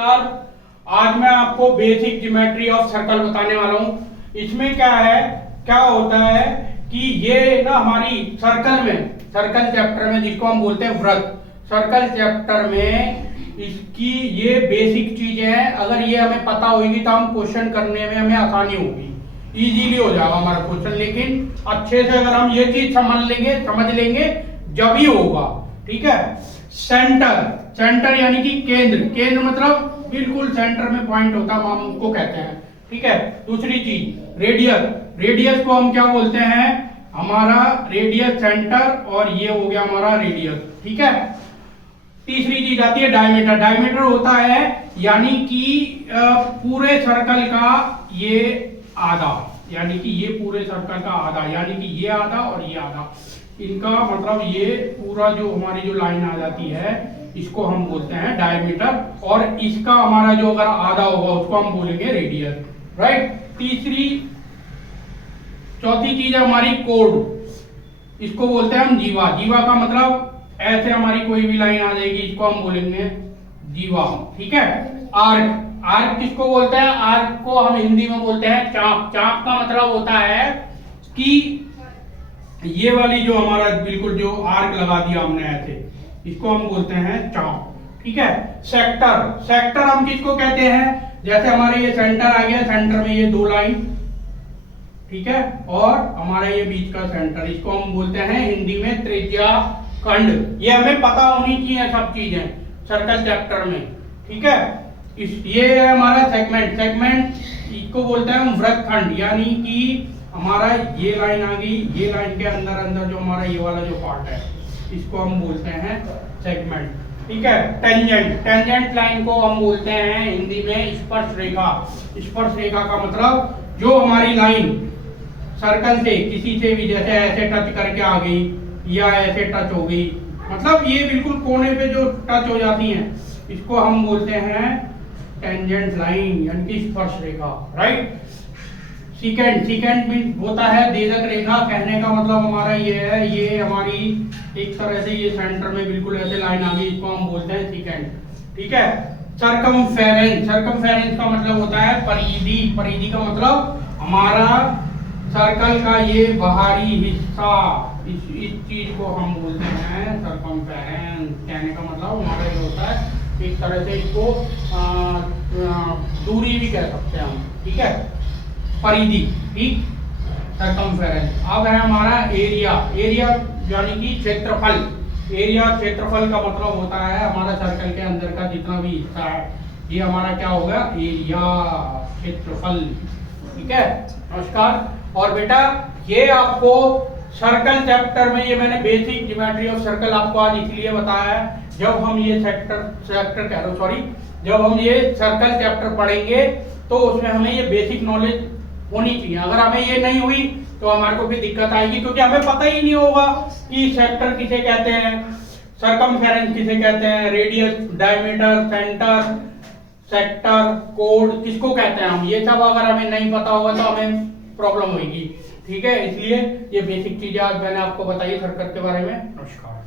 नमस्कार। आज मैं आपको बेसिक ज्योमेट्री ऑफ सर्कल बताने वाला हूँ। इसमें क्या होता है कि ये ना हमारी सर्कल चैप्टर में जिसको हम बोलते हैं वृत्त, सर्कल चैप्टर में इसकी ये बेसिक चीजें हैं। अगर ये हमें पता होगी तो हम क्वेश्चन करने में हमें आसानी होगी, इजीली हो जाएगा हमारा क्वेश्चन। लेकिन अच्छे से अगर हम ये चीज समझ लेंगे जब ही होगा। ठीक है। सेंटर यानी कि केंद्र मतलब बिल्कुल सेंटर में पॉइंट होता है, हम उसको कहते हैं। ठीक है। दूसरी चीज रेडियस को हम क्या बोलते हैं, हमारा रेडियस सेंटर, और ये हो गया हमारा रेडियस। ठीक है। तीसरी चीज आती है डायमीटर होता है यानी कि पूरे सर्कल का ये आधा, यानी कि ये पूरे सर्कल का आधा, यानी कि ये आधा और ये आधा, इनका मतलब ये पूरा जो हमारी जो लाइन आ जाती है इसको हम बोलते हैं डायमीटर, और इसका हमारा जो अगर आधा होगा उसको हम बोलेंगे रेडियस। राइट। चौथी चीज है हमारी कोड, इसको बोलते हैं हम जीवा का मतलब ऐसे हमारी कोई भी लाइन आ जाएगी, इसको हम बोलेंगे जीवा। ठीक है। आर्क किसको बोलते हैं, आर्क को हम हिंदी में बोलते हैं चाप का मतलब होता है कि ये वाली जो हमारा बिल्कुल जो आर्क लगा दिया हमने ऐसे, इसको हम बोलते हैं चाप। ठीक है। सेक्टर हम किसको कहते हैं, जैसे हमारे ये सेंटर आ गया, सेंटर में ये दो लाइन, ठीक है, और हमारा ये बीच का सेंटर, इसको हम बोलते हैं हिंदी में त्रिज्या खंड। ये हमें पता होनी चाहिए सब चीजें सर्कल चैप्टर में। ठीक है। ये है हमारा सेगमेंट, इसको बोलते हैं हम वृत्तखंड, यानी कि हमारा ये लाइन आ गई, ये लाइन के अंदर जो हमारा ये वाला जो पार्ट है इसको हम बोलते हैं सेगमेंट। ठीक है। टेंजेंट लाइन को हम बोलते हैं हिंदी में स्पर्श रेखा का मतलब जो हमारी लाइन सर्कल से किसी से भी जैसे ऐसे टच करके आ गई या ऐसे टच हो गई, मतलब ये बिल्कुल कोने पे जो टच हो जाती हैं, इसको हम बोलते हैं टेंजेंट लाइन यानी कि स्पर्श रेखा। राइट। सीकेंट भी होता है भेदक रेखा, कहने का मतलब हमारा ये है, ये हमारी एक तरह से ये सेंटर में बिल्कुल ऐसे लाइन आ गई, इसको हम बोलते हैं सीकेंट। ठीक है। सरकमफेरेंस का मतलब होता है परिधि का मतलब हमारा सर्कल का ये बाहरी हिस्सा, इस चीज को हम बोलते हैं सरकमफेरेंस। कहने का मतलब हमारा ये होता है एक तरह से, इसको दूरी भी कह सकते हैं हम। ठीक है। परिधि, ठीक, सरकमफेरेंस। अब है हमारा एरिया यानी कि क्षेत्रफल का मतलब होता है हमारा सर्कल के अंदर का जितना भी हिस्सा है, ये हमारा क्या होगा, एरिया, क्षेत्रफल। ठीक है। नमस्कार। और बेटा ये आपको सर्कल चैप्टर में ये मैंने बेसिक ज्योमेट्री ऑफ सर्कल आपको आज इसलिए बताया है, जब हम ये जब हम ये सर्कल चैप्टर पढ़ेंगे तो उसमें हमें ये बेसिक नॉलेज होनी चाहिए। अगर हमें ये नहीं हुई तो हमारे को भी दिक्कत आएगी, क्योंकि हमें पता ही नहीं होगा कि सेक्टर किसे कहते हैं, सर्कमफेरेंस किसे कहते हैं, रेडियस, डायमीटर, सेक्टर, कोड किसको कहते हैं हम, ये सब अगर हमें नहीं पता होगा तो हमें प्रॉब्लम होगी। ठीक है। इसलिए ये बेसिक चीजें आज मैंने आपको बताई सर्कल के बारे में। नमस्कार।